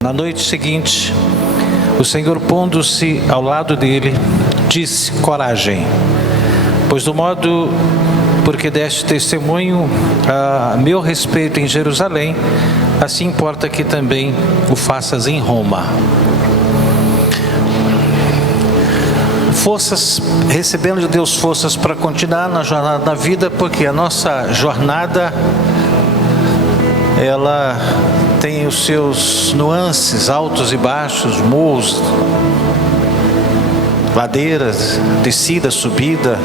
Na noite seguinte, o Senhor, pondo-se ao lado dele, disse: coragem, pois do modo porque deste testemunho a meu respeito em Jerusalém, assim importa que também o faças em Roma. Forças, recebendo de Deus forças para continuar na jornada da vida, porque a nossa jornada, ela tem os seus nuances, altos e baixos, morros, ladeiras, descida, subida.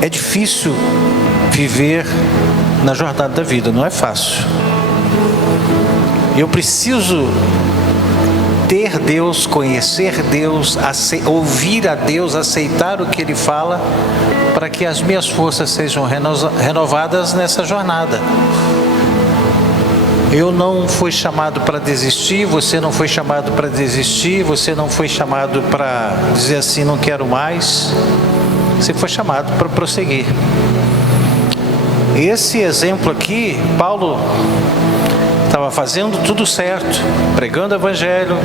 É difícil viver na jornada da vida, não é fácil. Eu preciso ter Deus, conhecer Deus, ouvir a Deus, aceitar o que Ele fala, para que as minhas forças sejam renovadas nessa jornada. Eu não fui chamado para desistir, você não foi chamado para desistir, você não foi chamado para dizer assim, não quero mais. Você foi chamado para prosseguir. Esse exemplo aqui, Paulo estava fazendo tudo certo, pregando o evangelho,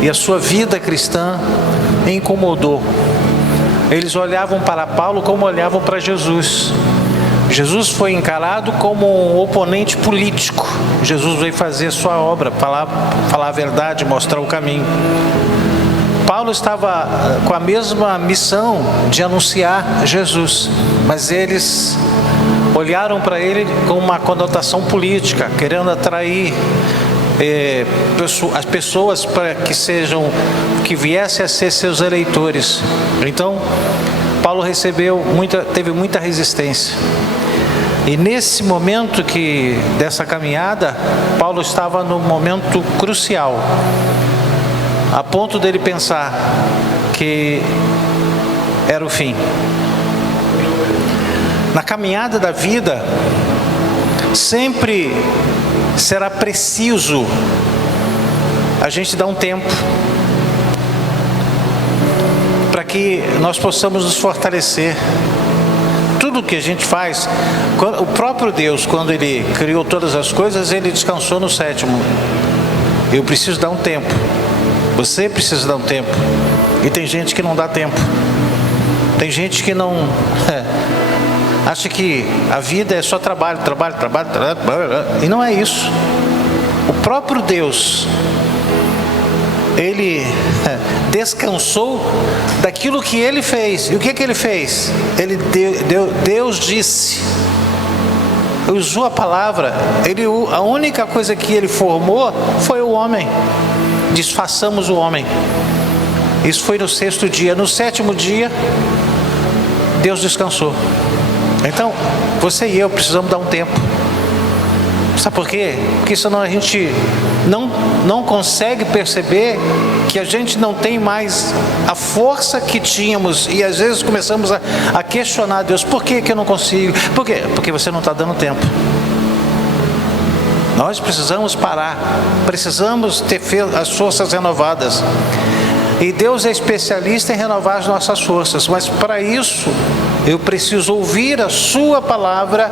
e a sua vida cristã incomodou. Eles olhavam para Paulo como olhavam para Jesus. Jesus foi encarado como um oponente político. Jesus veio fazer sua obra, falar a verdade, mostrar o caminho. Paulo estava com a mesma missão de anunciar Jesus, mas eles olharam para ele com uma conotação política, querendo atrair as pessoas para que viessem a ser seus eleitores. Então, Paulo teve muita resistência. E nesse momento dessa caminhada, Paulo estava num momento crucial, a ponto dele pensar que era o fim. Na caminhada da vida, sempre será preciso a gente dar um tempo para que nós possamos nos fortalecer. Tudo que a gente faz, o próprio Deus, quando Ele criou todas as coisas, Ele descansou no sétimo. Eu preciso dar um tempo. Você precisa dar um tempo. E tem gente que não dá tempo. Tem gente que não acha que a vida é só trabalho. E não é isso. O próprio Deus, Ele descansou daquilo que Ele fez. E o que Ele fez? Deus disse, usou a palavra. A única coisa que Ele formou foi o homem. Desfaçamos o homem. Isso foi no 6º dia. No 7º dia, Deus descansou. Então, você e eu precisamos dar um tempo. Sabe por quê? Porque senão a gente não consegue perceber que a gente não tem mais a força que tínhamos, e às vezes começamos a questionar Deus: por que eu não consigo? Por quê? Porque você não está dando tempo. Nós precisamos parar, precisamos ter as forças renovadas. E Deus é especialista em renovar as nossas forças, mas para isso eu preciso ouvir a sua palavra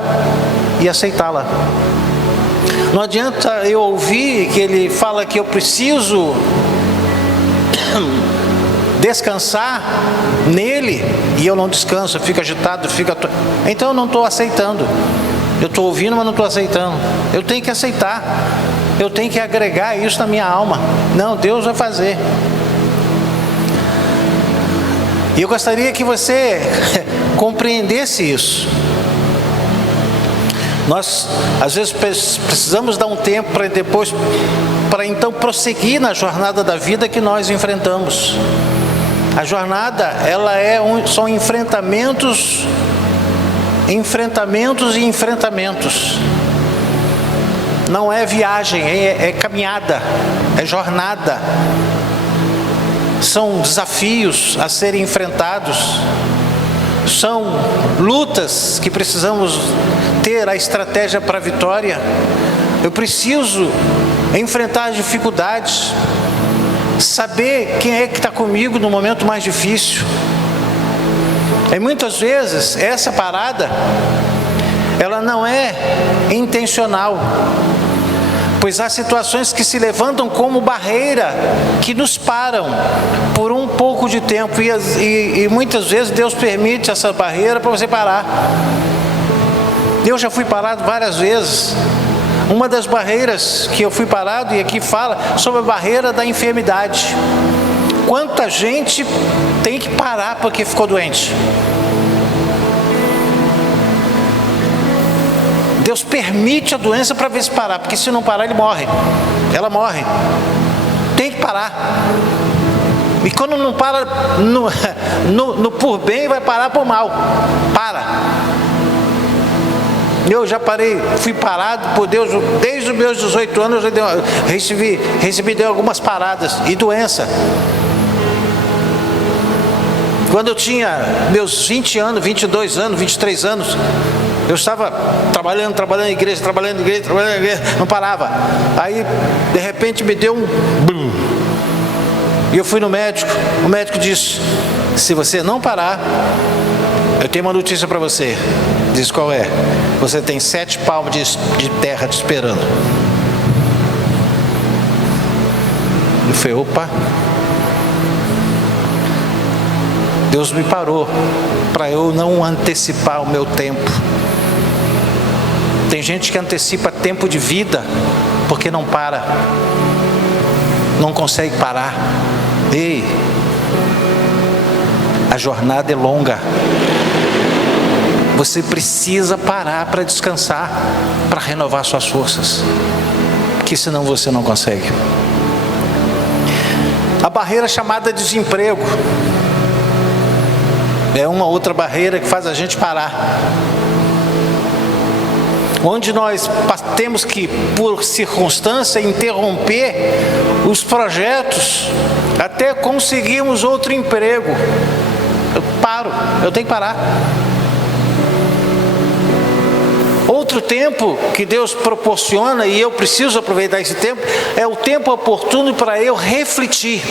e aceitá-la. Não adianta eu ouvir que Ele fala que eu preciso descansar nele e eu não descanso, eu fico agitado, então eu não estou aceitando. Eu estou ouvindo, mas não estou aceitando. Eu tenho que aceitar. Eu tenho que agregar isso na minha alma. Não, Deus vai fazer. E eu gostaria que você compreendesse isso. Nós, às vezes, precisamos dar um tempo para então prosseguir na jornada da vida que nós enfrentamos. A jornada, são enfrentamentos e enfrentamentos. Não é viagem, é caminhada, é jornada. São desafios a serem enfrentados. São lutas que precisamos ter a estratégia para a vitória. Eu preciso enfrentar as dificuldades, saber quem é que está comigo no momento mais difícil. E muitas vezes essa parada, ela não é intencional. Pois há situações que se levantam como barreira, que nos param por um pouco de tempo, e muitas vezes Deus permite essa barreira para você parar. Eu já fui parado várias vezes. Uma das barreiras que eu fui parado, e aqui fala sobre a barreira da enfermidade. Quanta gente tem que parar porque ficou doente. Deus permite a doença para ver se parar, porque se não parar ele morre, ela morre. Tem que parar. E quando não para no por bem, vai parar por mal. Para. Eu já parei, fui parado por Deus, desde os meus 18 anos eu recebi algumas paradas e doença. Quando eu tinha meus 20 anos, 22 anos, 23 anos, eu estava trabalhando em igreja, não parava. Aí, de repente, me deu um bum. E eu fui no médico, o médico disse: se você não parar, eu tenho uma notícia para você. Diz: qual é? Você tem 7 palmos de terra te esperando. Eu falei: opa. Deus me parou para eu não antecipar o meu tempo. Tem gente que antecipa tempo de vida porque não para, não consegue parar. Ei, a jornada é longa. Você precisa parar para descansar, para renovar suas forças, porque senão você não consegue. A barreira chamada desemprego é uma outra barreira que faz a gente parar. Onde nós temos que, por circunstância, interromper os projetos até conseguirmos outro emprego. Eu paro, eu tenho que parar. Outro tempo que Deus proporciona, e eu preciso aproveitar esse tempo, é o tempo oportuno para eu refletir.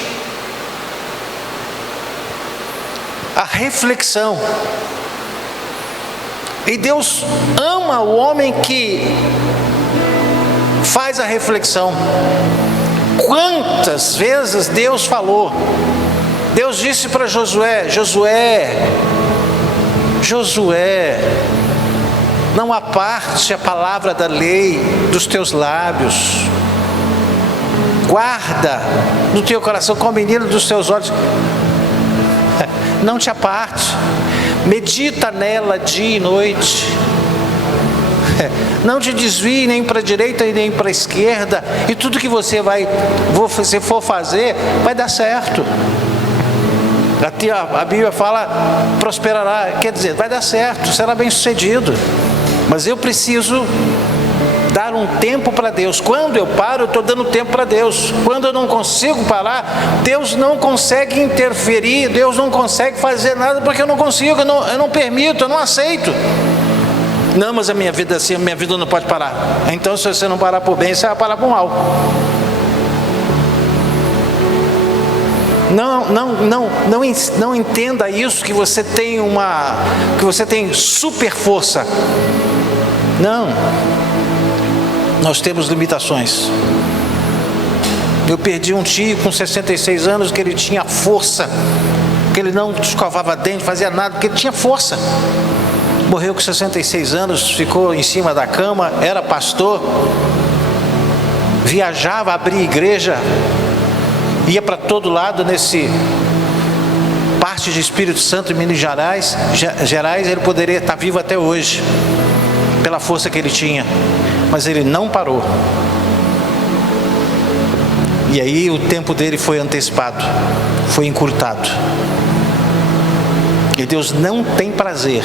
A reflexão. E Deus ama o homem que faz a reflexão. Quantas vezes Deus falou? Deus disse para Josué: Josué, não aparte a palavra da lei dos teus lábios. Guarda no teu coração, como menino dos teus olhos. Não te aparte. Medita nela dia e noite. Não te desvie nem para a direita nem para a esquerda. E tudo que você for fazer, vai dar certo. A Bíblia fala: prosperará. Quer dizer, vai dar certo, será bem sucedido. Mas eu preciso dar um tempo para Deus. Quando eu paro, eu estou dando tempo para Deus. Quando eu não consigo parar, Deus não consegue interferir, Deus não consegue fazer nada, porque eu não consigo, eu não permito, eu não aceito. Não, mas a minha vida é assim, a minha vida não pode parar. Então, se você não parar por bem, você vai parar por mal. Não entenda isso, que você tem super força. Não. Nós temos limitações. Eu perdi um tio com 66 anos, que ele tinha força, que ele não escovava dente, fazia nada, porque ele tinha força. Morreu com 66 anos, ficou em cima da cama, era pastor, viajava, abria igreja, ia para todo lado nesse parte de Espírito Santo em Minas Gerais. Ele poderia estar vivo até hoje, pela força que ele tinha, mas ele não parou. E aí o tempo dele foi antecipado, foi encurtado. E Deus não tem prazer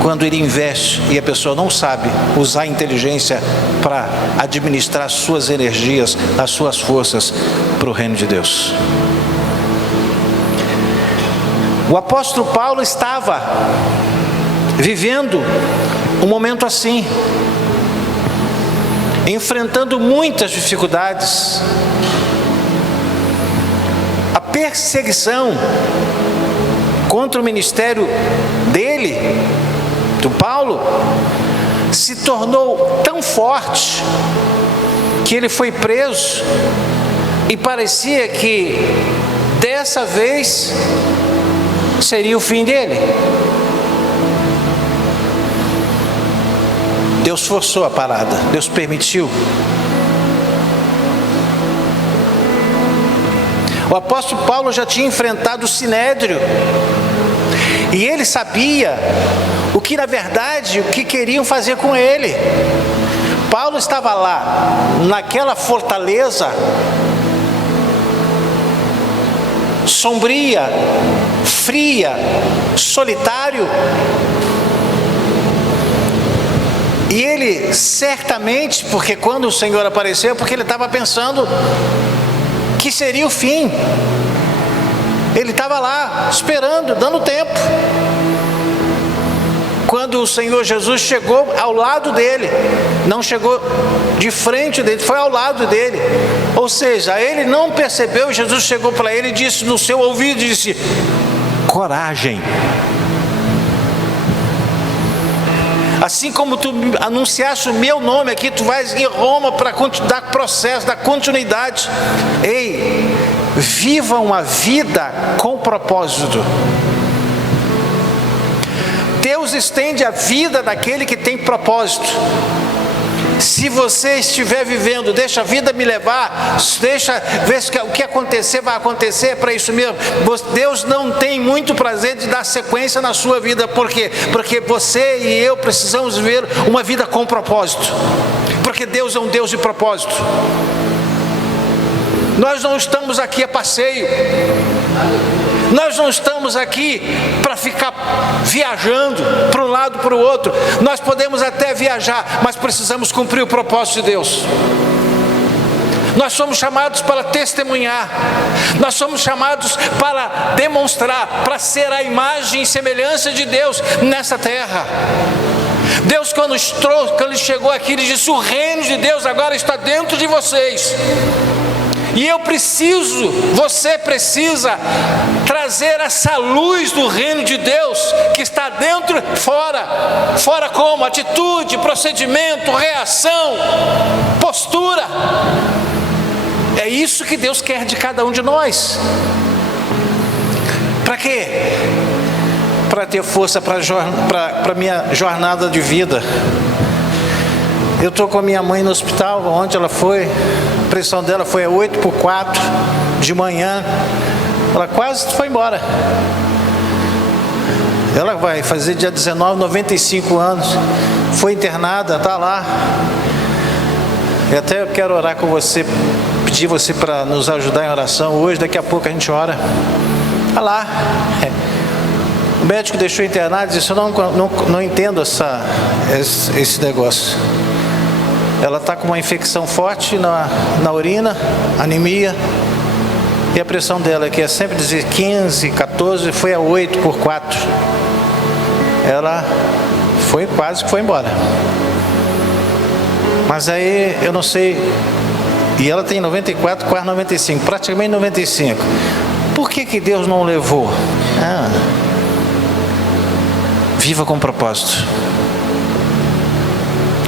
quando Ele investe e a pessoa não sabe usar a inteligência para administrar as suas energias, as suas forças para o reino de Deus. O apóstolo Paulo estava vivendo um momento assim, enfrentando muitas dificuldades. A perseguição contra o ministério dele, do Paulo, se tornou tão forte que ele foi preso e parecia que dessa vez seria o fim dele. Deus forçou a parada, Deus permitiu. O apóstolo Paulo já tinha enfrentado o Sinédrio, e ele sabia o que na verdade, o que queriam fazer com ele. Paulo estava lá, naquela fortaleza sombria, fria, solitário, e ele certamente, porque quando o Senhor apareceu, porque ele estava pensando que seria o fim. Ele estava lá esperando, dando tempo. Quando o Senhor Jesus chegou ao lado dele, não chegou de frente dele, foi ao lado dele. Ou seja, ele não percebeu, Jesus chegou para ele e disse no seu ouvido, disse: coragem. Assim como tu anunciaste o meu nome aqui, tu vais em Roma para dar processo, dar continuidade. Ei, viva uma vida com propósito. Deus estende a vida daquele que tem propósito. Se você estiver vivendo, deixa a vida me levar, deixa ver o que acontecer, vai acontecer, é para isso mesmo. Deus não tem muito prazer de dar sequência na sua vida. Por quê? Porque você e eu precisamos viver uma vida com propósito. Porque Deus é um Deus de propósito. Nós não estamos aqui a passeio. Nós não estamos aqui para ficar viajando para um lado para o outro. Nós podemos até viajar, mas precisamos cumprir o propósito de Deus. Nós somos chamados para testemunhar. Nós somos chamados para demonstrar, para ser a imagem e semelhança de Deus nessa terra. Deus, quando ele chegou aqui, ele disse: o reino de Deus agora está dentro de vocês. E eu preciso, você precisa trazer essa luz do reino de Deus que está dentro, fora. Fora como? Atitude, procedimento, reação, postura. É isso que Deus quer de cada um de nós. Para quê? Para ter força para a minha jornada de vida. Eu estou com a minha mãe no hospital, onde ela foi, a pressão dela foi a 8/4 de manhã, ela quase foi embora. Ela vai fazer dia 19, 95 anos, foi internada, está lá. E até eu quero orar com você, pedir você para nos ajudar em oração hoje, daqui a pouco a gente ora. Está lá. O médico deixou internado e disse: eu não entendo esse negócio. Ela está com uma infecção forte na urina, anemia, e a pressão dela, que é sempre dizer 15, 14, foi a 8/4. Ela quase que foi embora. Mas aí, eu não sei, e ela tem 94, quase 95, praticamente 95. Por que Deus não levou? Viva com propósito.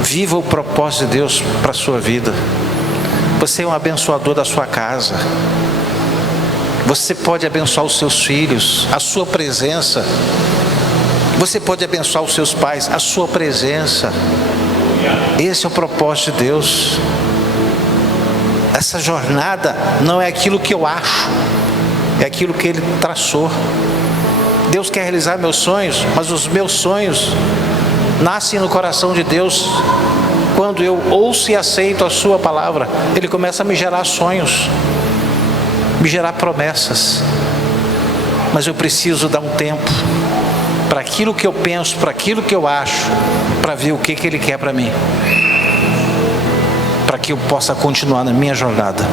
Viva o propósito de Deus para a sua vida. Você é um abençoador da sua casa. Você pode abençoar os seus filhos, a sua presença. Você pode abençoar os seus pais, a sua presença. Esse é o propósito de Deus. Essa jornada não é aquilo que eu acho, é aquilo que Ele traçou. Deus quer realizar meus sonhos, mas os meus sonhos nascem no coração de Deus. Quando eu ouço e aceito a sua palavra, Ele começa a me gerar sonhos, me gerar promessas. Mas eu preciso dar um tempo para aquilo que eu penso, para aquilo que eu acho, para ver o que Ele quer para mim, para que eu possa continuar na minha jornada,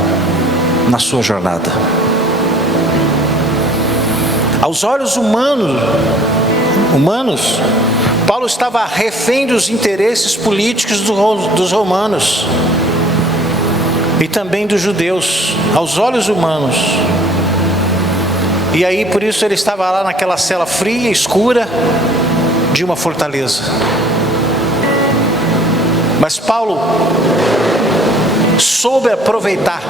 na sua jornada. Aos olhos humanos, Paulo estava refém dos interesses políticos dos romanos e também dos judeus, aos olhos humanos. E aí, por isso, ele estava lá naquela cela fria, escura, de uma fortaleza. Mas Paulo soube aproveitar,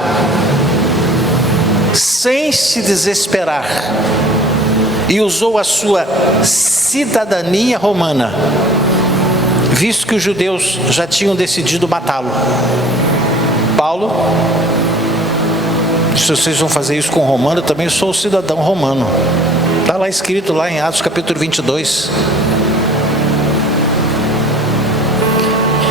sem se desesperar, e usou a sua cidadania romana, visto que os judeus já tinham decidido matá-lo. Paulo, se vocês vão fazer isso com o romano, eu também sou cidadão romano. Está lá escrito, lá em Atos capítulo 22.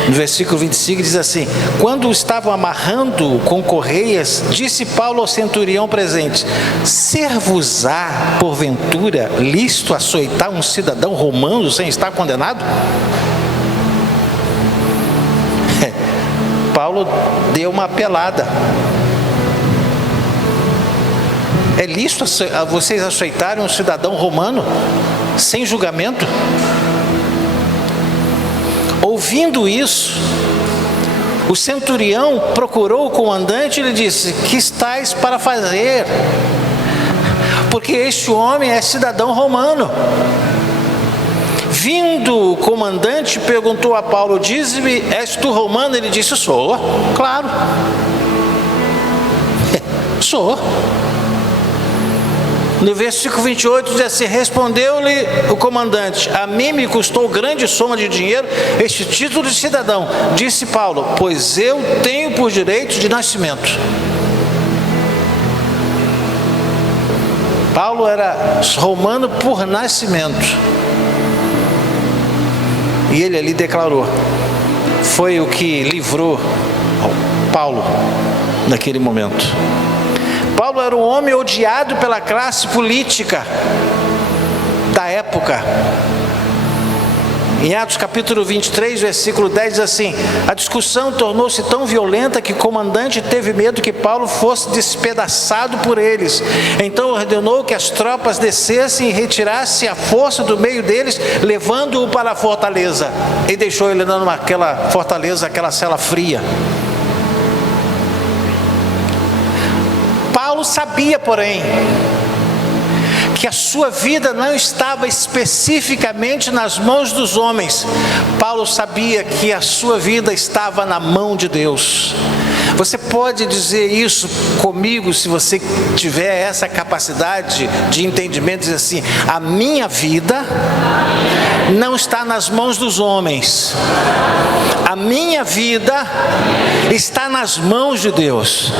No versículo 25 diz assim: quando o estavam amarrando com correias, disse Paulo ao centurião presente: ser-vos-á, porventura, lícito açoitar um cidadão romano sem estar condenado? Paulo deu uma apelada. É lícito vocês açoitarem um cidadão romano sem julgamento? Ouvindo isso, o centurião procurou o comandante e lhe disse: que estais para fazer? Porque este homem é cidadão romano. Vindo o comandante, perguntou a Paulo: diz-me, és tu romano? Ele disse: sou. Claro. Sou. No versículo 28 diz assim: respondeu-lhe o comandante: a mim me custou grande soma de dinheiro este título de cidadão. Disse Paulo: pois eu tenho por direito de nascimento. Paulo era romano por nascimento. E ele ali declarou. Foi o que livrou Paulo naquele momento. Paulo era um homem odiado pela classe política da época. Em Atos capítulo 23, versículo 10 diz assim: a discussão tornou-se tão violenta que o comandante teve medo que Paulo fosse despedaçado por eles. Então ordenou que as tropas descessem e retirassem a força do meio deles, levando-o para a fortaleza. E deixou ele naquela fortaleza, aquela cela fria. Paulo sabia, porém, que a sua vida não estava especificamente nas mãos dos homens. Paulo sabia que a sua vida estava na mão de Deus. Você pode dizer isso comigo, se você tiver essa capacidade de entendimento, dizer assim: a minha vida não está nas mãos dos homens, a minha vida está nas mãos de Deus.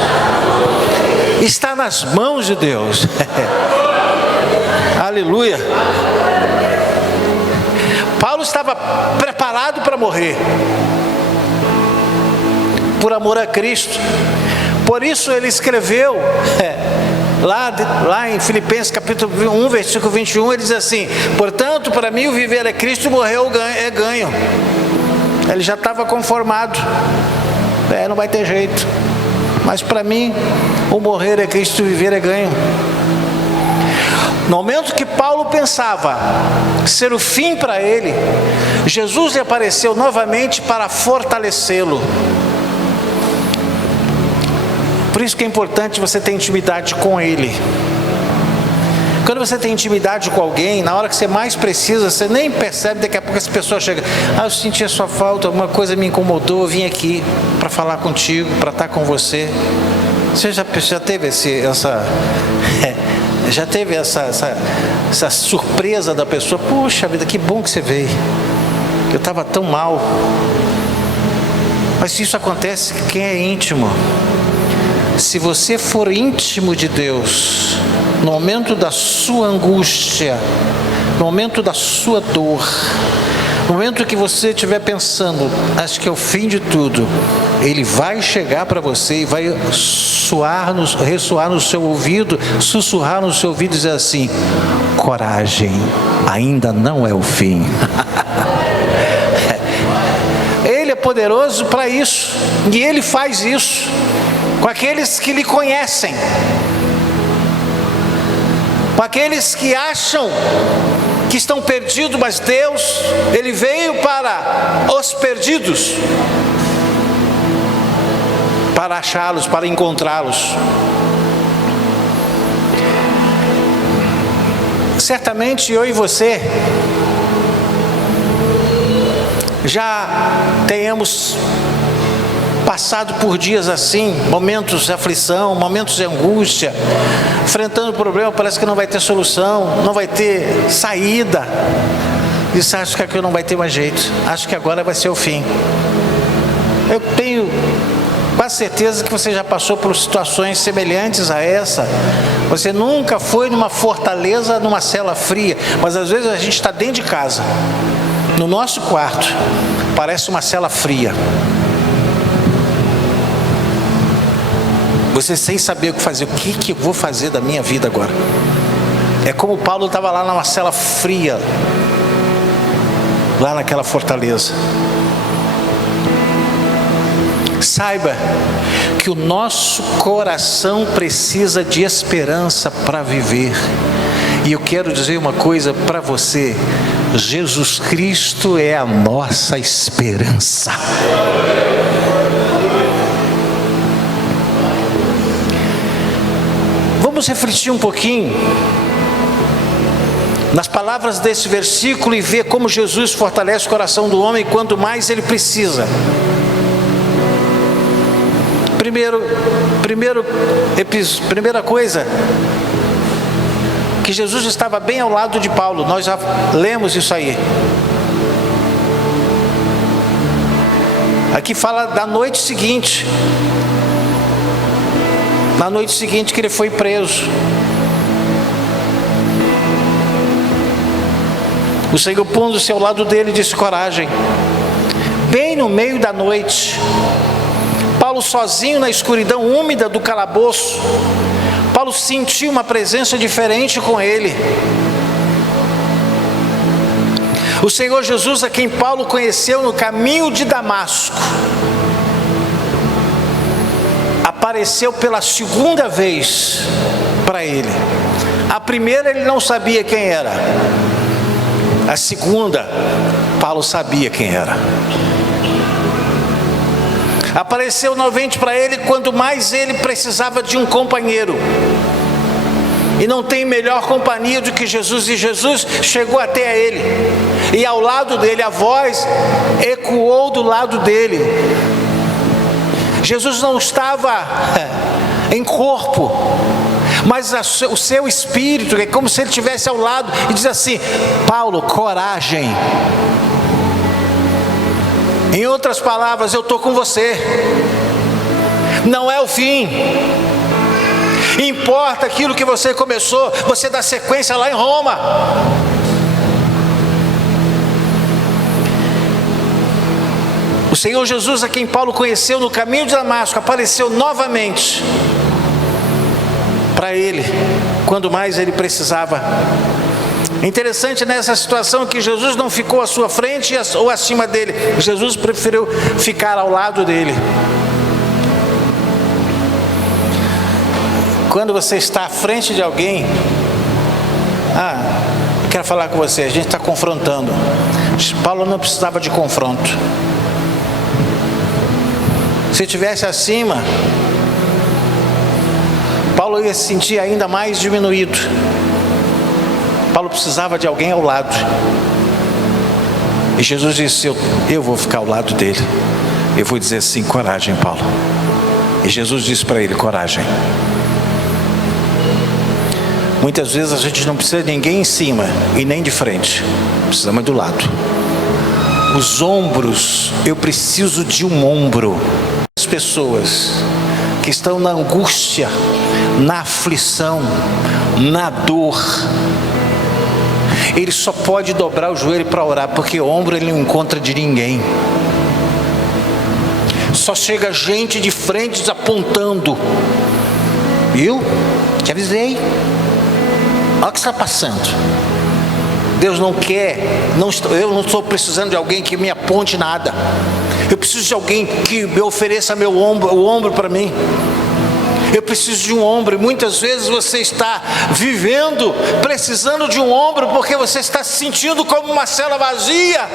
Está nas mãos de Deus. Aleluia. Paulo estava preparado para morrer por amor a Cristo. Por isso ele escreveu lá em Filipenses capítulo 1, versículo 21, ele diz assim: portanto, para mim o viver é Cristo e morrer é ganho. Ele já estava conformado. Não vai ter jeito. Mas para mim, o morrer é Cristo e o viver é ganho. No momento que Paulo pensava ser o fim para ele, Jesus lhe apareceu novamente para fortalecê-lo. Por isso que é importante você ter intimidade com Ele. Quando você tem intimidade com alguém, na hora que você mais precisa, você nem percebe, daqui a pouco essa pessoa chega: eu senti a sua falta, alguma coisa me incomodou, eu vim aqui para falar contigo, para estar com você. Você já teve essa surpresa da pessoa: puxa vida, que bom que você veio, eu estava tão mal. Mas isso acontece com quem é íntimo. Se você for íntimo de Deus, no momento da sua angústia, no momento da sua dor, no momento que você estiver pensando, acho que é o fim de tudo, Ele vai chegar para você e vai ressoar no seu ouvido, sussurrar no seu ouvido e dizer assim: coragem, ainda não é o fim. Ele é poderoso para isso, e Ele faz isso com aqueles que lhe conhecem, com aqueles que acham que estão perdidos, mas Deus, Ele veio para os perdidos, para achá-los, para encontrá-los. Certamente eu e você já tenhamos passado por dias assim, momentos de aflição, momentos de angústia, enfrentando o problema, parece que não vai ter solução, não vai ter saída. Isso, acho que aqui não vai ter mais jeito, acho que agora vai ser o fim. Eu tenho quase certeza que você já passou por situações semelhantes a essa. Você nunca foi numa fortaleza, numa cela fria, mas às vezes a gente está dentro de casa, no nosso quarto, parece uma cela fria. Você sem saber o que fazer, o que eu vou fazer da minha vida agora? É como Paulo estava lá numa cela fria, lá naquela fortaleza. Saiba que o nosso coração precisa de esperança para viver. E eu quero dizer uma coisa para você: Jesus Cristo é a nossa esperança. Vamos refletir um pouquinho nas palavras desse versículo e ver como Jesus fortalece o coração do homem quanto mais ele precisa. Primeira coisa, que Jesus estava bem ao lado de Paulo. Nós já lemos isso aí. Aqui fala da noite seguinte. Na noite seguinte que ele foi preso. O Senhor, pondo-se ao lado dele, disse: coragem. Bem no meio da noite, Paulo sozinho na escuridão úmida do calabouço, Paulo sentiu uma presença diferente com ele. O Senhor Jesus, a quem Paulo conheceu no caminho de Damasco, apareceu pela segunda vez para ele. A primeira ele não sabia quem era. A segunda, Paulo sabia quem era. Apareceu novamente para ele quando mais ele precisava de um companheiro. E não tem melhor companhia do que Jesus. E Jesus chegou até a ele. E ao lado dele, a voz ecoou do lado dele. Jesus não estava em corpo, mas o seu espírito, é como se ele estivesse ao lado e diz assim: Paulo, coragem. Em outras palavras, eu estou com você. Não é o fim. Importa aquilo que você começou, você dá sequência lá em Roma. O Senhor Jesus, a quem Paulo conheceu no caminho de Damasco, apareceu novamente para ele, quando mais ele precisava. Interessante nessa situação que Jesus não ficou à sua frente ou acima dele. Jesus preferiu ficar ao lado dele. Quando você está à frente de alguém, quero falar com você, a gente está confrontando. Paulo não precisava de confronto. Se estivesse acima, Paulo ia se sentir ainda mais diminuído. Paulo precisava de alguém ao lado. E Jesus disse: eu vou ficar ao lado dele. Eu vou dizer assim: coragem, Paulo. E Jesus disse para ele: coragem. Muitas vezes a gente não precisa de ninguém em cima e nem de frente. Precisamos do lado. Os ombros, eu preciso de um ombro. As pessoas que estão na angústia, na aflição, na dor, ele só pode dobrar o joelho para orar, porque ombro ele não encontra de ninguém. Só chega gente de frente desapontando. Viu? Te avisei. Olha o que está passando. Deus não quer, eu não estou precisando de alguém que me aponte nada. Eu preciso de alguém que me ofereça o ombro para mim. Eu preciso de um ombro. E muitas vezes você está vivendo, precisando de um ombro, porque você está se sentindo como uma cela vazia.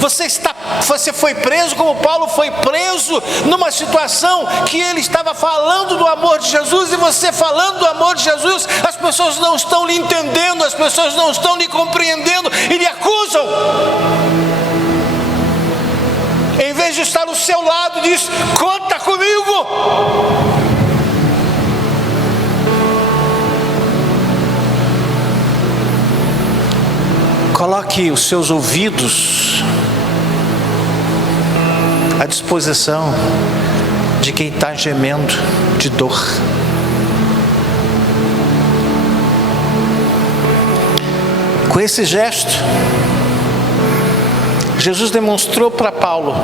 Você foi preso como Paulo foi preso, numa situação que ele estava falando do amor de Jesus, e você falando do amor de Jesus, as pessoas não estão lhe entendendo, as pessoas não estão lhe compreendendo e lhe acusam. vez de estar ao seu lado, diz: conta comigo. Coloque os seus ouvidos à disposição de quem está gemendo de dor. Com esse gesto, Jesus demonstrou para Paulo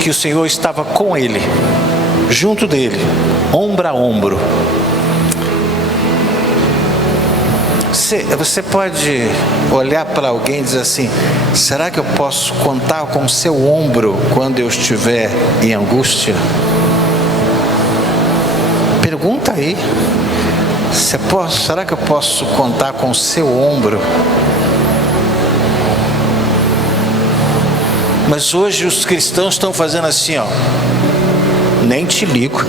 que o Senhor estava com ele, junto dele, ombro a ombro. Você pode olhar para alguém e dizer assim: será que eu posso contar com o seu ombro quando eu estiver em angústia? Pergunta aí. Será que eu posso contar com o seu ombro? Mas hoje os cristãos estão fazendo assim, ó: nem te ligo.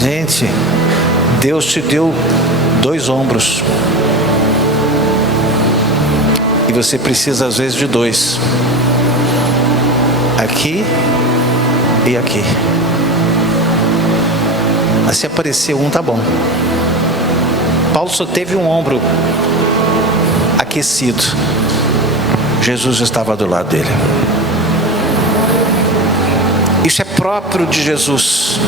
Gente, Deus te deu 2 ombros. E você precisa às vezes de 2. Aqui e aqui. Mas se aparecer um, tá bom. Paulo só teve um ombro aquecido. Jesus estava do lado dele. Isso é próprio de Jesus,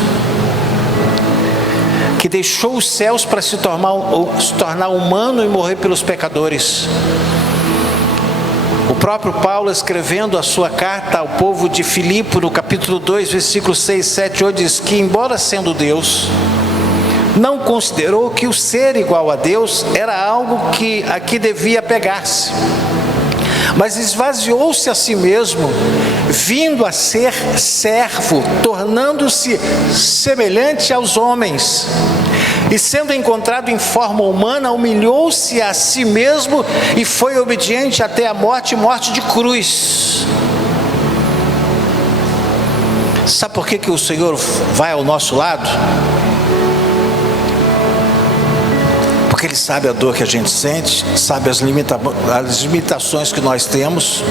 que deixou os céus para se tornar humano e morrer pelos pecadores. O próprio Paulo, escrevendo a sua carta ao povo de Filipe, no capítulo 2, versículos 6, 7, 8, diz que, embora sendo Deus, não considerou que o ser igual a Deus era algo a que devia pegar-se, mas esvaziou-se a si mesmo, vindo a ser servo, tornando-se semelhante aos homens. E sendo encontrado em forma humana, humilhou-se a si mesmo e foi obediente até a morte, morte de cruz. Sabe por que o Senhor vai ao nosso lado? Porque Ele sabe a dor que a gente sente, sabe as limitações que nós temos,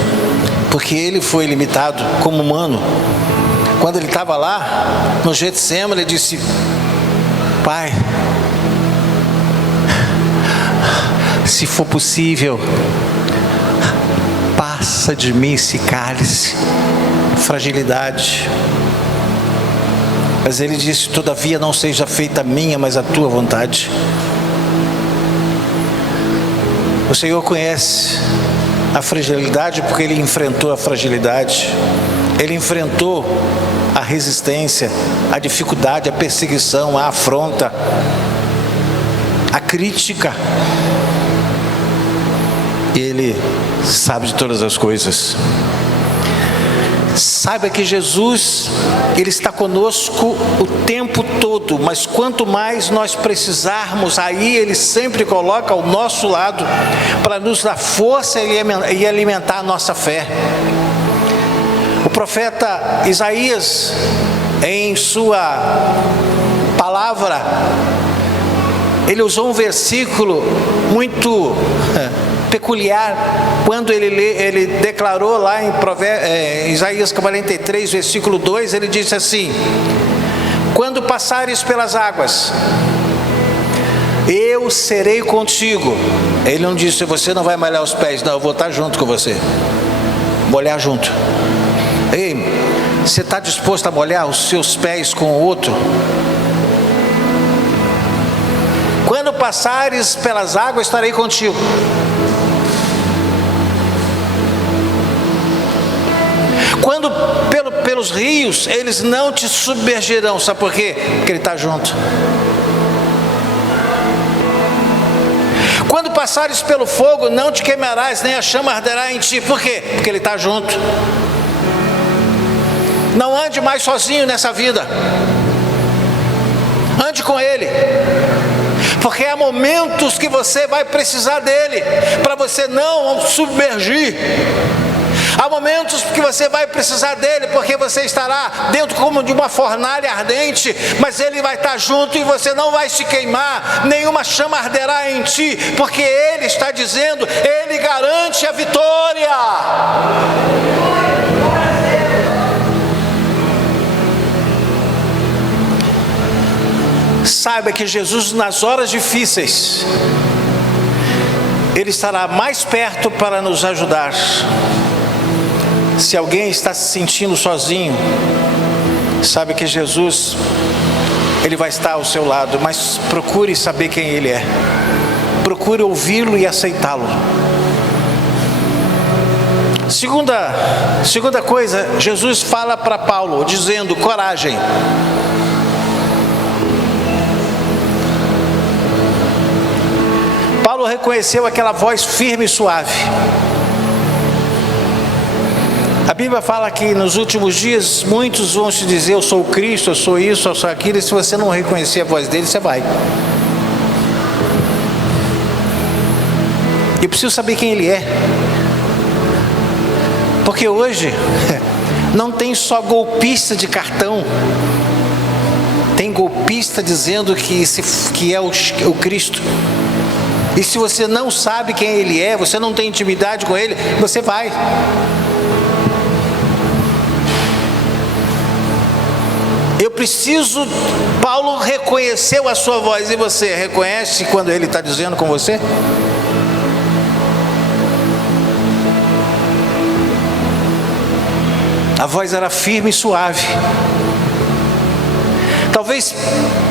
porque Ele foi limitado como humano. Quando Ele estava lá no Getsemane, Ele disse: Pai, se for possível, passa de mim esse cálice. Fragilidade. Mas Ele disse: todavia não seja feita a minha, mas a tua vontade. O Senhor conhece a fragilidade porque Ele enfrentou a fragilidade. Ele enfrentou a resistência, a dificuldade, a perseguição, a afronta, a crítica. Ele sabe de todas as coisas. Saiba que Jesus, Ele está conosco o tempo todo, mas quanto mais nós precisarmos, aí Ele sempre coloca ao nosso lado para nos dar força e alimentar a nossa fé. O profeta Isaías, em sua palavra, ele usou um versículo muito peculiar, quando ele declarou lá em Isaías 43, versículo 2, ele disse assim: quando passares pelas águas, eu serei contigo. Ele não disse: você não vai molhar os pés. Não, eu vou estar junto com você, molhar junto. Ei, você está disposto a molhar os seus pés com o outro? Quando passares pelas águas, estarei contigo. Quando pelos rios, eles não te submergirão. Sabe por quê? Porque Ele está junto. Quando passares pelo fogo, não te queimarás, nem a chama arderá em ti. Por quê? Porque Ele está junto. Não ande mais sozinho nessa vida. Ande com Ele. Porque há momentos que você vai precisar dele, para você não submergir. Há momentos que você vai precisar dele, porque você estará dentro como de uma fornalha ardente, mas ele vai estar junto e você não vai se queimar, nenhuma chama arderá em ti, porque ele está dizendo, ele garante a vitória. Saiba que Jesus, nas horas difíceis, ele estará mais perto para nos ajudar. Se alguém está se sentindo sozinho, sabe que Jesus, ele vai estar ao seu lado, mas procure saber quem ele é. Procure ouvi-lo e aceitá-lo. Segunda coisa, Jesus fala para Paulo, dizendo, coragem. Paulo reconheceu aquela voz firme e suave. A Bíblia fala que nos últimos dias muitos vão te dizer, eu sou o Cristo, eu sou isso, eu sou aquilo, e se você não reconhecer a voz dele, você vai. Eu preciso saber quem ele é, porque hoje não tem só golpista de cartão, tem golpista dizendo que é o Cristo. E se você não sabe quem ele é, você não tem intimidade com ele, você vai. Eu preciso, Paulo reconheceu a sua voz, e você reconhece quando ele está dizendo com você? A voz era firme e suave. Talvez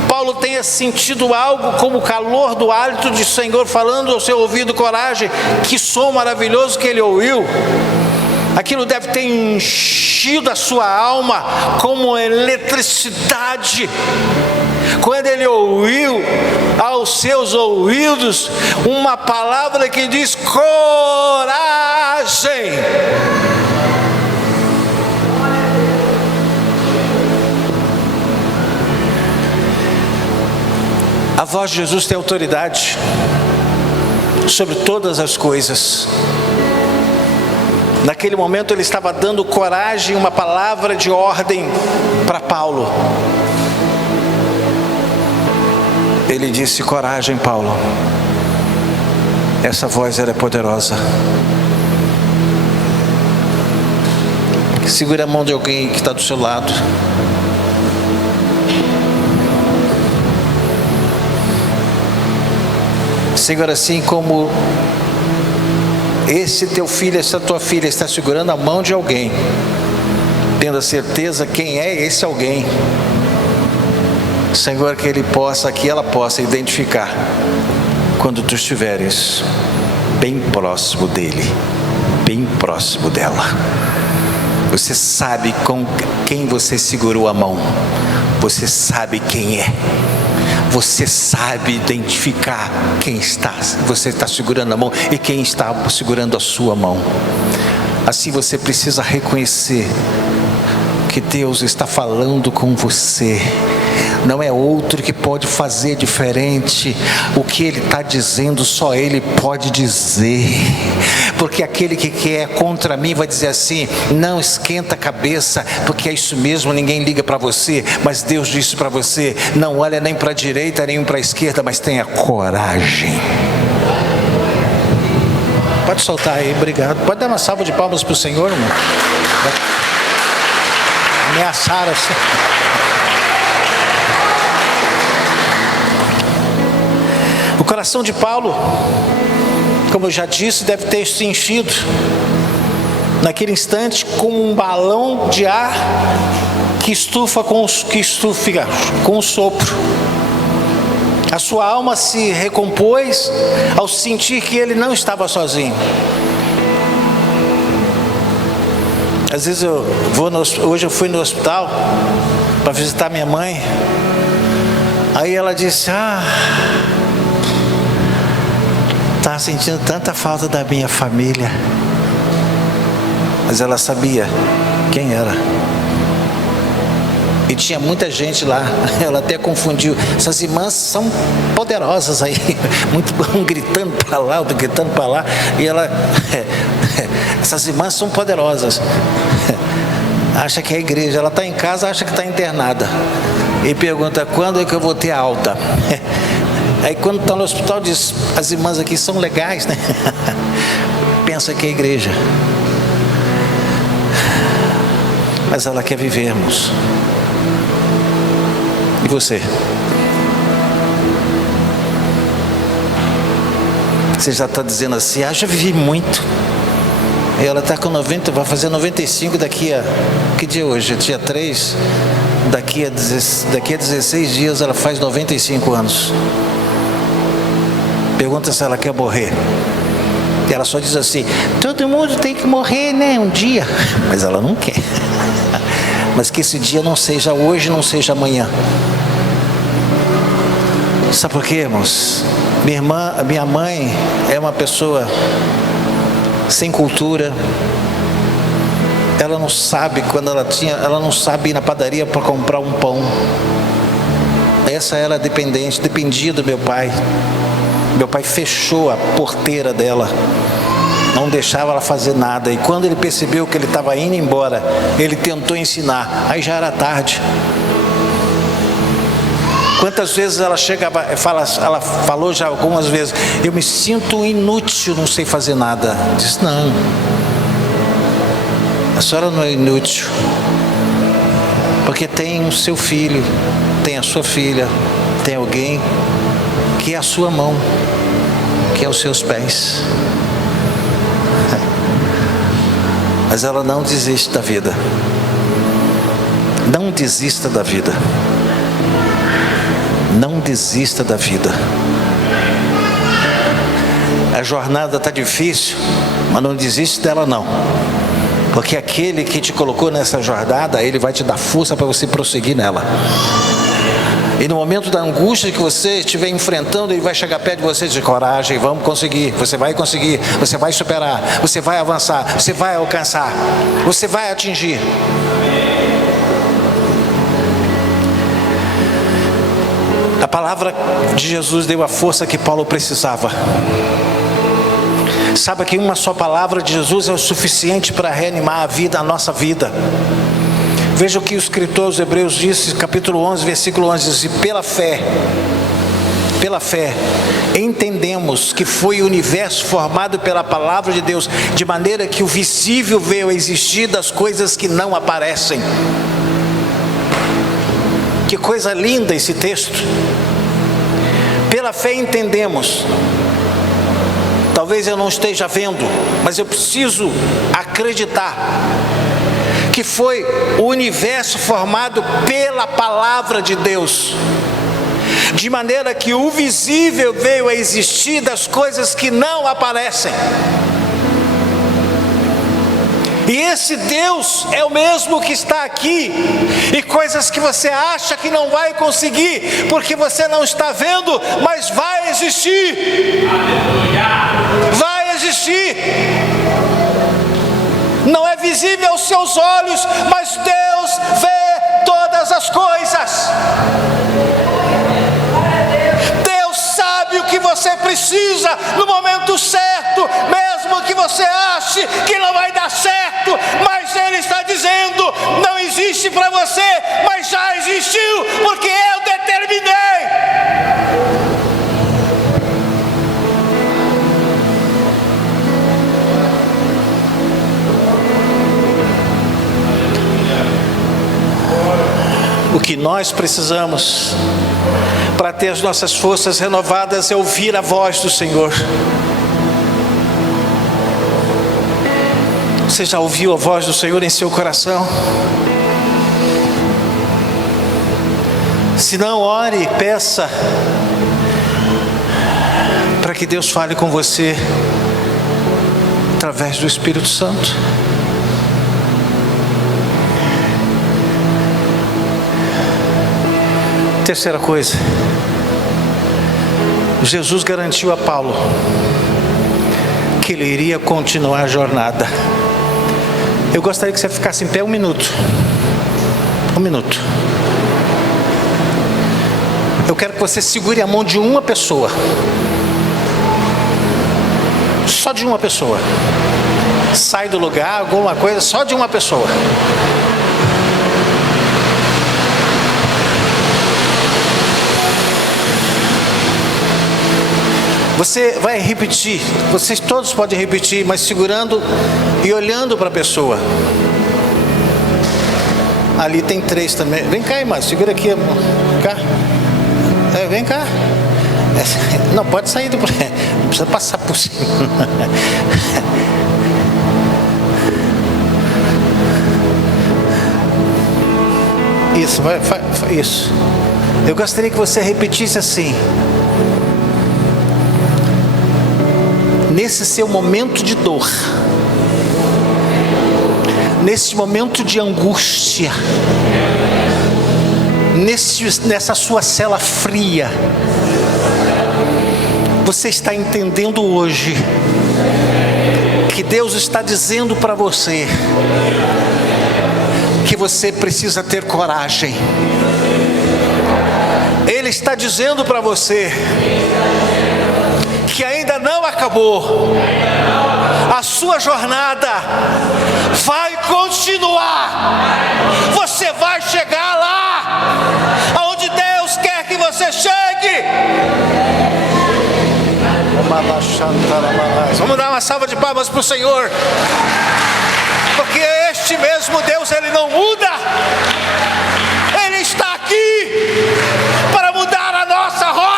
Paulo tenha sentido algo como o calor do hálito do Senhor falando ao seu ouvido, coragem. Que som maravilhoso que ele ouviu. Aquilo deve ter enchido a sua alma como eletricidade. Quando ele ouviu aos seus ouvidos uma palavra que diz coragem. A voz de Jesus tem autoridade sobre todas as coisas. Naquele momento ele estava dando coragem, uma palavra de ordem para Paulo. Ele disse, coragem, Paulo. Essa voz era poderosa. Segura a mão de alguém que está do seu lado. Senhor, assim como esse teu filho, essa tua filha está segurando a mão de alguém, tendo a certeza quem é esse alguém, Senhor, que ela possa identificar quando tu estiveres bem próximo dele, bem próximo dela. Você sabe com quem você segurou a mão, você sabe quem é. Você sabe identificar quem você está segurando a mão e quem está segurando a sua mão. Assim você precisa reconhecer que Deus está falando com você. Não é outro que pode fazer diferente. O que Ele está dizendo, só Ele pode dizer. Porque aquele que quer contra mim vai dizer assim, não esquenta a cabeça, porque é isso mesmo, ninguém liga para você. Mas Deus disse para você, não olha nem para a direita, nem para a esquerda, mas tenha coragem. Pode soltar aí, obrigado. Pode dar uma salva de palmas para o Senhor, irmão. Ameaçaram assim. O coração de Paulo, como eu já disse, deve ter se enchido naquele instante como um balão de ar que estufa com o sopro. A sua alma se recompôs ao sentir que ele não estava sozinho. Às vezes hoje eu fui no hospital para visitar minha mãe. Aí ela disse, estava sentindo tanta falta da minha família. Mas ela sabia quem era. E tinha muita gente lá. Ela até confundiu. Essas irmãs são poderosas aí. Um gritando para lá, outro gritando para lá. E ela Essas irmãs são poderosas. Acha que é a igreja, ela está em casa, acha que está internada. E pergunta, quando é que eu vou ter alta? Aí quando está no hospital diz, as irmãs aqui são legais, né? Pensa que é a igreja. Mas ela quer vivermos. E você? Você já está dizendo assim, já vivi muito. E ela está com 90, vai fazer 95 daqui a... Que dia é hoje? Dia 3? Daqui a 16 dias ela faz 95 anos. Pergunta se ela quer morrer. E ela só diz assim, todo mundo tem que morrer, né? Um dia. Mas ela não quer. Mas que esse dia não seja hoje, não seja amanhã. Sabe por quê, irmãos? Minha mãe é uma pessoa sem cultura. Ela não sabe ela não sabe ir na padaria para comprar um pão. Essa era dependia do meu pai. Meu pai fechou a porteira dela, não deixava ela fazer nada. E quando ele percebeu que ele estava indo embora, ele tentou ensinar, aí já era tarde. Quantas vezes ela chegava, ela falou já algumas vezes, eu me sinto inútil, não sei fazer nada. Disse, não, a senhora não é inútil, porque tem o seu filho, tem a sua filha, tem alguém que é a sua mão, que é os seus pés. Mas ela não desiste da vida. Não desista da vida. Não desista da vida. A jornada está difícil, mas não desiste dela não. Porque aquele que te colocou nessa jornada, ele vai te dar força para você prosseguir nela. E no momento da angústia que você estiver enfrentando, ele vai chegar perto de você e dizer, coragem, vamos conseguir, você vai conseguir, você vai superar, você vai avançar, você vai alcançar, você vai atingir. A palavra de Jesus deu a força que Paulo precisava. Sabe que uma só palavra de Jesus é o suficiente para reanimar a vida, a nossa vida. Veja o que o escritor aos Hebreus disse, capítulo 11, versículo 11, diz assim, pela fé, entendemos que foi o universo formado pela palavra de Deus, de maneira que o visível veio a existir das coisas que não aparecem. Que coisa linda esse texto. Pela fé entendemos. Talvez eu não esteja vendo, mas eu preciso acreditar que foi o universo formado pela palavra de Deus, de maneira que o visível veio a existir das coisas que não aparecem. E esse Deus é o mesmo que está aqui, e coisas que você acha que não vai conseguir, porque você não está vendo, mas vai existir. Vai existir. Não é visível aos seus olhos, mas Deus vê todas as coisas. Deus sabe o que você precisa no momento certo, mesmo que você ache que não vai dar certo, mas Ele está dizendo, não existe para você, mas já existiu, porque eu determinei. O que nós precisamos para ter as nossas forças renovadas é ouvir a voz do Senhor. Você já ouviu a voz do Senhor em seu coração? Se não, ore e peça para que Deus fale com você através do Espírito Santo. Terceira coisa, Jesus garantiu a Paulo que ele iria continuar a jornada. Eu gostaria que você ficasse em pé um minuto. Eu quero que você segure a mão de uma pessoa. Só de uma pessoa. sai do lugar, alguma coisa, só de uma pessoa. Você vai repetir, vocês todos podem repetir, mas segurando e olhando para a pessoa. Ali tem 3 também. Vem cá, irmã, segura aqui. Vem cá. Vem cá. Não, pode sair do... Não precisa passar por cima. Isso, isso. Eu gostaria que você repetisse assim. Nesse seu momento de dor, nesse momento de angústia, nessa sua cela fria, você está entendendo hoje que Deus está dizendo para você que você precisa ter coragem. Ele está dizendo para você que ainda não acabou. A sua jornada vai continuar. Você vai chegar lá aonde Deus quer que você chegue. Vamos dar uma salva de palmas para o Senhor, porque este mesmo Deus, Ele não muda. Ele está aqui para mudar a nossa rota.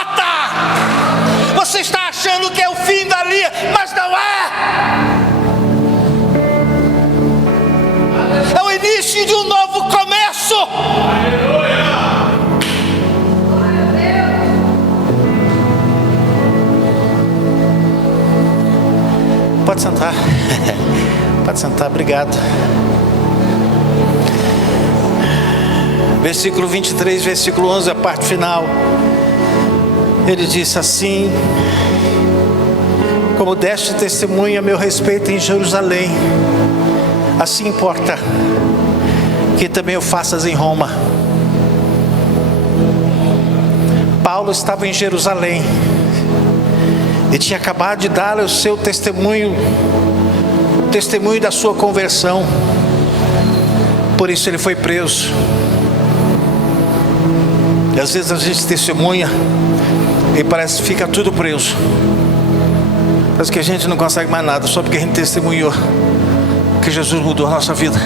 Você está achando que é o fim da linha, mas não é. É o início de um novo começo. Pode sentar. Pode sentar, obrigado. Versículo 23, versículo 11, a parte final. Ele disse assim: como deste testemunho a meu respeito em Jerusalém, assim importa que também o faças em Roma. Paulo estava em Jerusalém e tinha acabado de dar o seu testemunho, o testemunho da sua conversão. Por isso ele foi preso. E às vezes a gente testemunha e parece que fica tudo preso. Parece que a gente não consegue mais nada, só porque a gente testemunhou que Jesus mudou a nossa vida.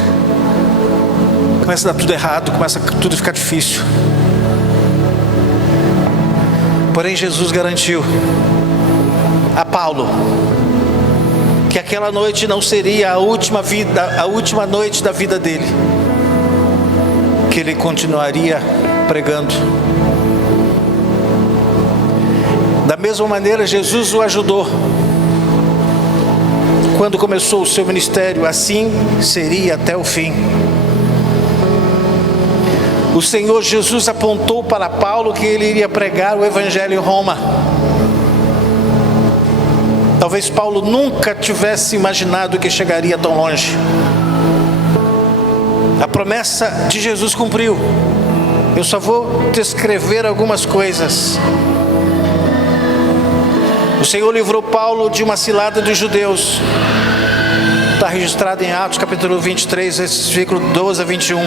Começa a dar tudo errado, começa tudo a ficar difícil. Porém Jesus garantiu a Paulo que aquela noite não seria a última noite da vida dele, que ele continuaria pregando. Da mesma maneira, Jesus o ajudou quando começou o seu ministério. Assim seria até o fim. O Senhor Jesus apontou para Paulo que ele iria pregar o Evangelho em Roma. Talvez Paulo nunca tivesse imaginado que chegaria tão longe. A promessa de Jesus cumpriu. Eu só vou descrever algumas coisas. O Senhor livrou Paulo de uma cilada dos judeus. Está registrado em Atos capítulo 23, versículo 12 a 21.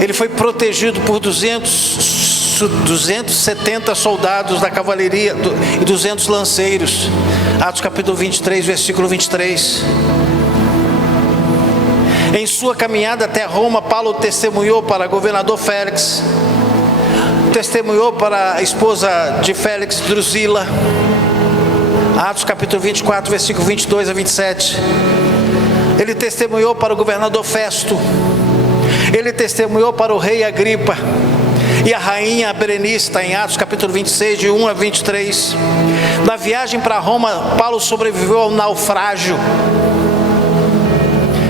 Ele foi protegido por 270 soldados da cavalaria e 200 lanceiros. Atos capítulo 23, versículo 23. Em sua caminhada até Roma, Paulo testemunhou para o governador Félix, testemunhou para a esposa de Félix, Drusila. Atos capítulo 24, versículo 22 a 27. Ele testemunhou para o governador Festo. Ele testemunhou para o rei Agripa e a rainha Berenice, em Atos capítulo 26, de 1 a 23. Na viagem para Roma, Paulo sobreviveu ao naufrágio.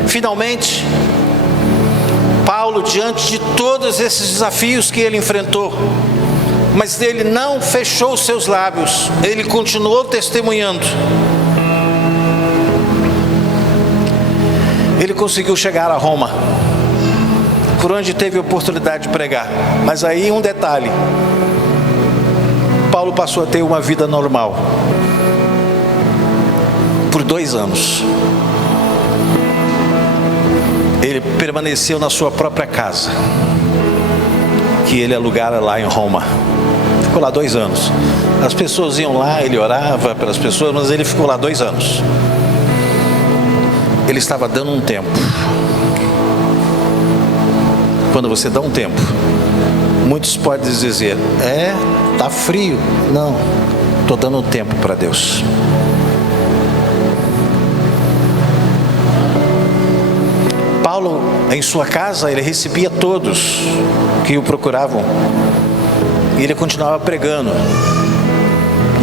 Finalmente, Paulo, diante de todos esses desafios que ele enfrentou, mas ele não fechou os seus lábios, ele continuou testemunhando. Ele conseguiu chegar a Roma, por onde teve a oportunidade de pregar. Mas aí um detalhe: Paulo passou a ter uma vida normal por 2 anos. ele permaneceu na sua própria casa, que ele alugara lá em Roma. Ficou lá 2 anos. As pessoas iam lá, ele orava pelas pessoas, mas ele ficou lá 2 anos. Ele estava dando um tempo. Quando você dá um tempo, muitos podem dizer: tá frio. Não, estou dando um tempo para Deus. Paulo, em sua casa, ele recebia todos que o procuravam, e ele continuava pregando,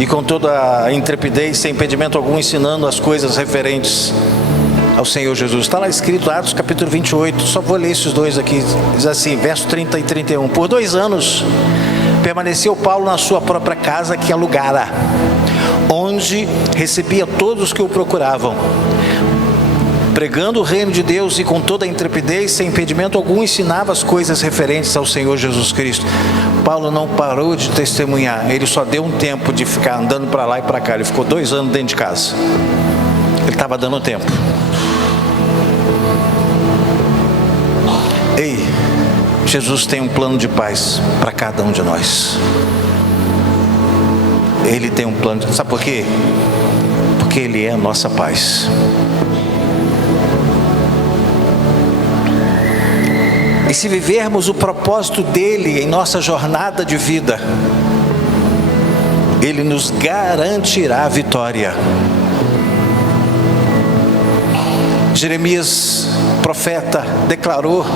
e com toda a intrepidez, sem impedimento algum, ensinando as coisas referentes ao Senhor Jesus. Está lá escrito, Atos capítulo 28, só vou ler esses 2 aqui, diz assim, verso 30 e 31. Por 2 anos permaneceu Paulo na sua própria casa que alugara, onde recebia todos que o procuravam, pregando o reino de Deus, e com toda a intrepidez, sem impedimento algum, ensinava as coisas referentes ao Senhor Jesus Cristo. Paulo não parou de testemunhar, ele só deu um tempo de ficar andando para lá e para cá. Ele ficou 2 anos dentro de casa, ele estava dando tempo. Ei, Jesus tem um plano de paz para cada um de nós. Ele tem um plano de... Sabe por quê? Porque Ele é a nossa paz. E se vivermos o propósito dEle em nossa jornada de vida, Ele nos garantirá a vitória. Jeremias, profeta, declarou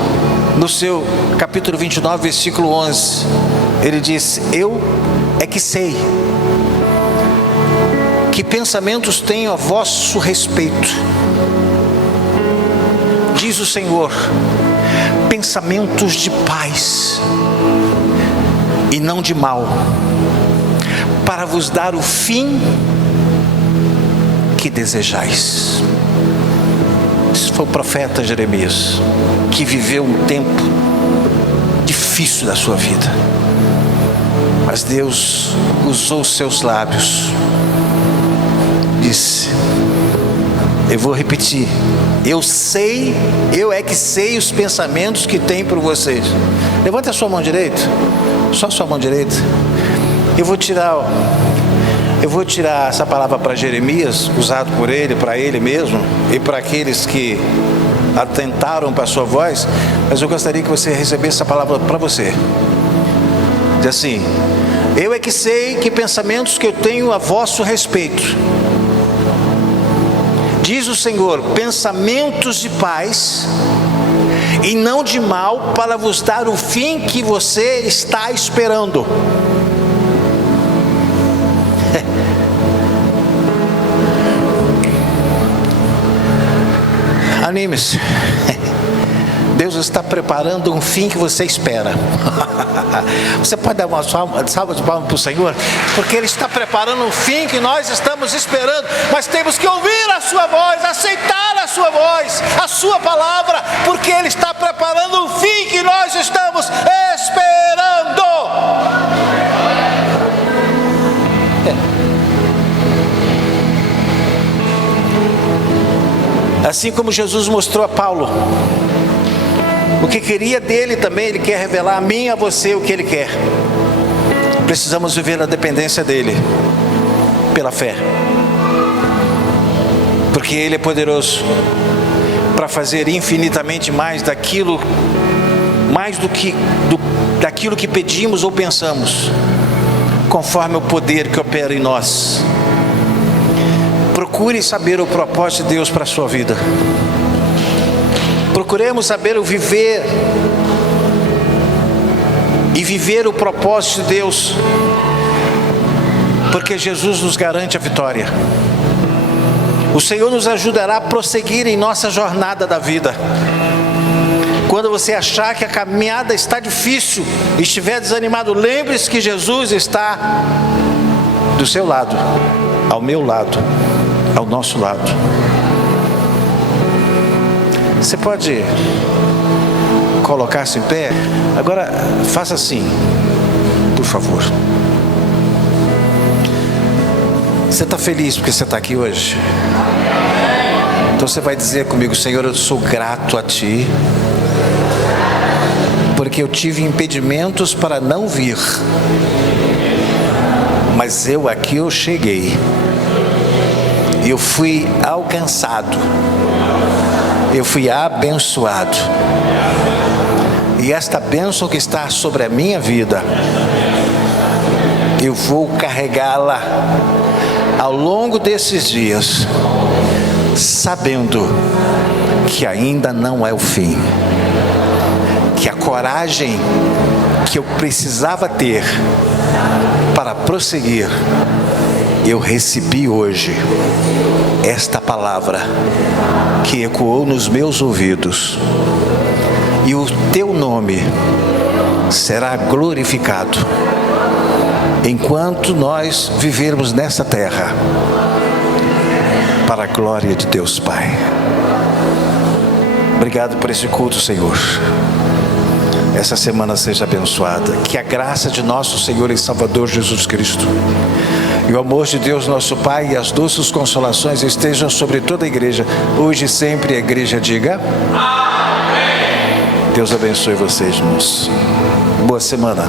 no seu capítulo 29, versículo 11, ele diz: eu é que sei que pensamentos tenho a vosso respeito, diz o Senhor, pensamentos de paz e não de mal, para vos dar o fim que desejais. Esse foi o profeta Jeremias, que viveu um tempo difícil da sua vida, mas Deus usou os seus lábios. Disse: eu vou repetir, eu sei, eu é que sei os pensamentos que tem por vocês. Levante a sua mão direita, só a sua mão direita. Eu vou tirar essa palavra para Jeremias, usado por ele, para ele mesmo e para aqueles que atentaram para a sua voz, mas eu gostaria que você recebesse essa palavra para você. Diz assim: eu é que sei que pensamentos que eu tenho a vosso respeito, diz o Senhor, pensamentos de paz e não de mal, para vos dar o fim que você está esperando. Anime-se. Deus está preparando um fim que você espera. Você pode dar uma salva de palmas para o Senhor? Porque Ele está preparando um fim que nós estamos esperando. Mas temos que ouvir a sua voz, aceitar a sua voz, a sua palavra, porque Ele está preparando um fim que nós estamos esperando. Assim como Jesus mostrou a Paulo o que queria dele, também Ele quer revelar a mim e a você o que Ele quer. Precisamos viver a dependência dEle pela fé, porque Ele é poderoso para fazer infinitamente mais daquilo que pedimos ou pensamos, conforme o poder que opera em nós. Procure saber o propósito de Deus para a sua vida. Procuremos saber o viver e viver o propósito de Deus, porque Jesus nos garante a vitória. O Senhor nos ajudará a prosseguir em nossa jornada da vida. Quando você achar que a caminhada está difícil e estiver desanimado, lembre-se que Jesus está do seu lado, ao meu lado, ao nosso lado. Você pode colocar-se em pé? Agora faça assim, por favor. Você está feliz porque você está aqui hoje? Então você vai dizer comigo: Senhor, eu sou grato a Ti, porque eu tive impedimentos para não vir, mas eu cheguei, eu fui alcançado, eu fui abençoado, e esta bênção que está sobre a minha vida, eu vou carregá-la ao longo desses dias, sabendo que ainda não é o fim, que a coragem que eu precisava ter para prosseguir, eu recebi hoje esta palavra que ecoou nos meus ouvidos, e o Teu nome será glorificado enquanto nós vivermos nessa terra, para a glória de Deus Pai. Obrigado por esse culto, Senhor. Essa semana seja abençoada. Que a graça de nosso Senhor e Salvador Jesus Cristo, e o amor de Deus nosso Pai, e as doces consolações estejam sobre toda a igreja, hoje e sempre. A igreja diga amém. Deus abençoe vocês, irmãos. Boa semana.